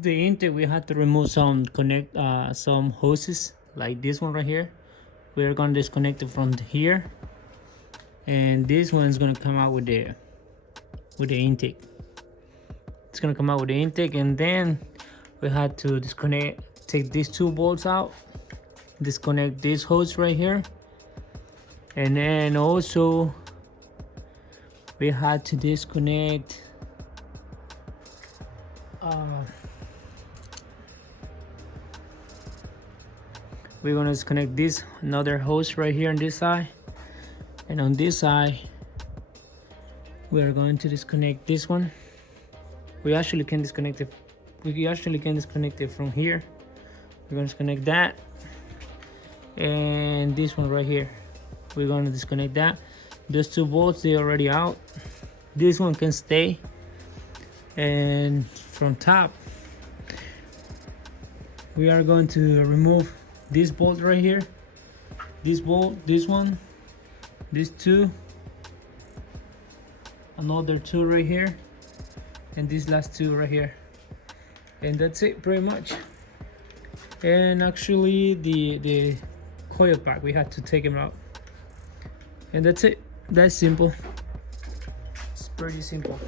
remove the intake, we had to remove some some hoses like this one right here. We're gonna disconnect it from here, and this one is gonna come out with the intake. It's gonna come out with the intake, and then we had to take these two bolts out, disconnect this hose right here, and then also we had to disconnect we're gonna disconnect this another hose right here on this side, and on this side we are going to disconnect this one. We actually can disconnect it from here. We're going to disconnect that, and this one right here, we're going to disconnect that. Those two bolts, they're already out. This one can stay, and from top we are going to remove this bolt right here, this bolt, this one, these two, another two right here, and these last two right here, and that's it pretty much. And actually the coil pack, we had to take them out, and that's it. That's simple. It's pretty simple.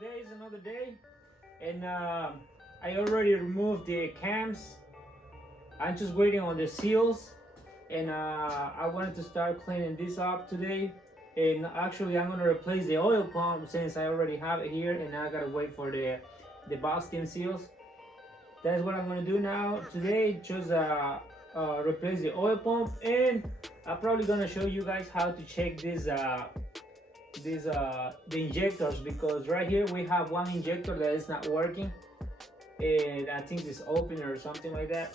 Today is another day, and I already removed the cams. I'm just waiting on the seals, and I wanted to start cleaning this up today. And actually I'm going to replace the oil pump since I already have it here, and I gotta wait for the valve stem seals. That's what I'm going to do now today, just replace the oil pump, and I'm probably going to show you guys how to check the injectors, because right here we have one injector that is not working, and I think it's open or something like that.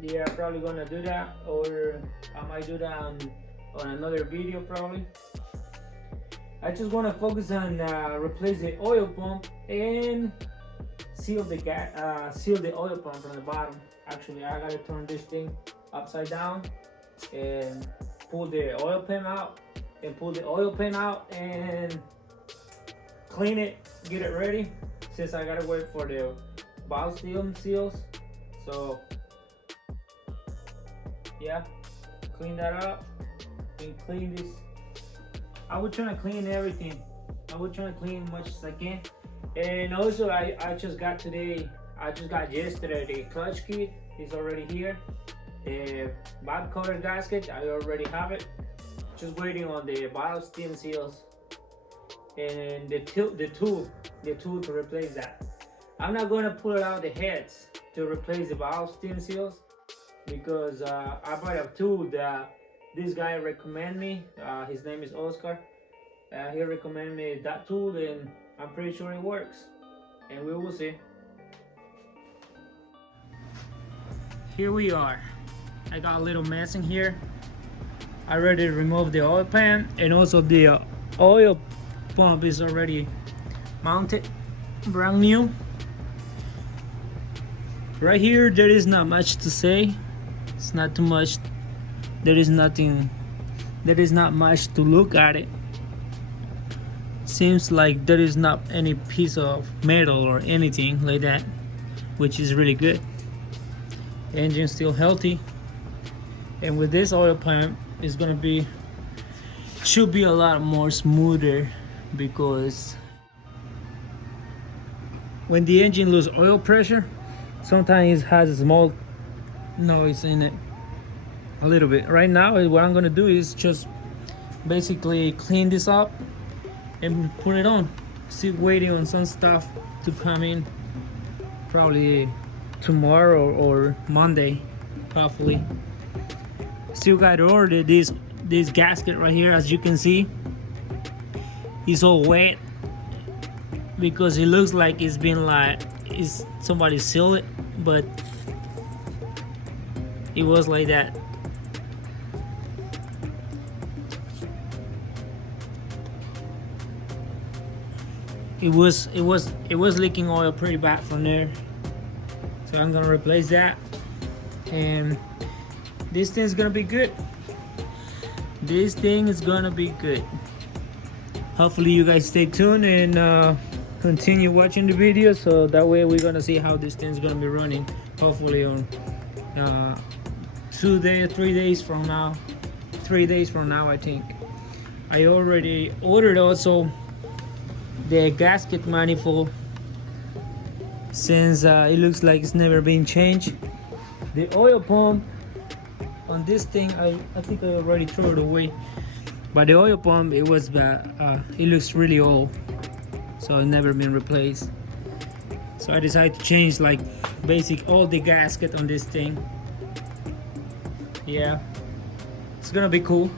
Yeah, I'm probably gonna do that, or I might do that on another video probably. I just want to focus on replace the oil pump and seal the oil pump from the bottom. Actually, I gotta turn this thing upside down and pull the oil pan out, and clean it, get it ready, since I gotta wait for the valve stem seals. So yeah, clean that up and clean this. I was trying to clean everything. I was trying to clean as much as I can. And also I just got yesterday the clutch kit is already here. The valve cover gasket, I already have it. Just waiting on the valve stem seals and the tool to replace that. I'm not going to pull out the heads to replace the valve stem seals, because I bought a tool that this guy recommended me. His name is Oscar. He recommended me that tool, and I'm pretty sure it works, and we will see. Here we are. I got a little mess in here. I already removed the oil pan, and also the oil pump is already mounted, brand new. Right here there is not much to say. It's not too much. There is not much to look at it. Seems like there is not any piece of metal or anything like that, which is really good. Engine still healthy. And with this oil pump, it's gonna be, should be a lot more smoother, because when the engine loses oil pressure, sometimes it has a small noise in it, a little bit. Right now, what I'm gonna do is just basically clean this up and put it on. Still waiting on some stuff to come in, probably tomorrow or Monday, hopefully. Still got to order this gasket right here. As you can see, it's all wet because it looks like it's been somebody sealed it, but it was like that. It was leaking oil pretty bad from there, so I'm gonna replace that, and this thing's gonna be good. This thing is gonna be good. Hopefully you guys stay tuned and continue watching the video, so that way we're gonna see how this thing's gonna be running, hopefully on 3 days from now. 3 days from now, I think. I already ordered also the gasket manifold, since it looks like it's never been changed. The oil pump on this thing, I think I already threw it away, but the oil pump, it looks really old, so it's never been replaced. So I decided to change like basic all the gasket on this thing. Yeah, it's gonna be cool.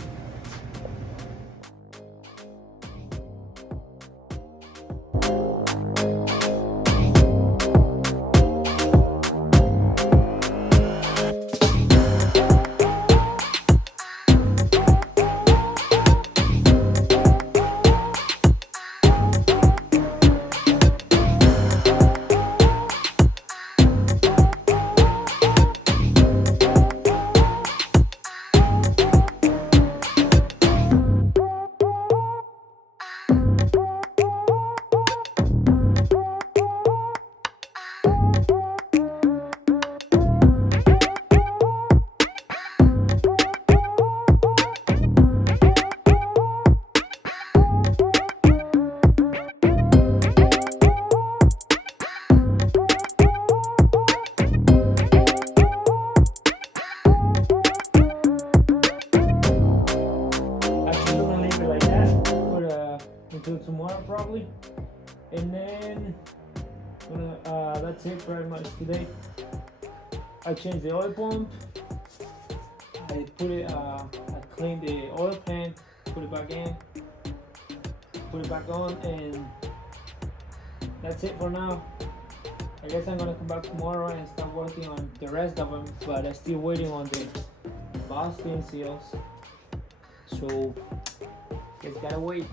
Until tomorrow probably, and then that's it pretty much today. I changed the oil pump, I cleaned the oil pan, put it back in, put it back on, and that's it for now. I guess I'm gonna come back tomorrow and start working on the rest of them, but I'm still waiting on the Boston seals, so just gotta wait.